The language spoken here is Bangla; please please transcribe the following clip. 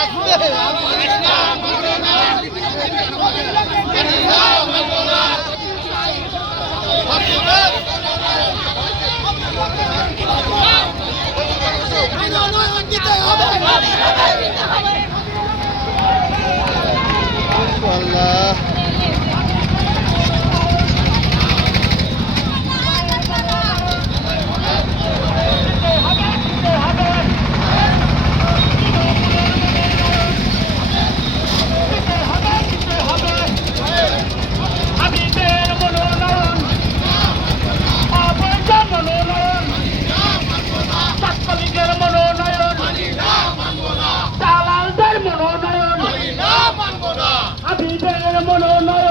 আসবে Nintendo, no, no, no.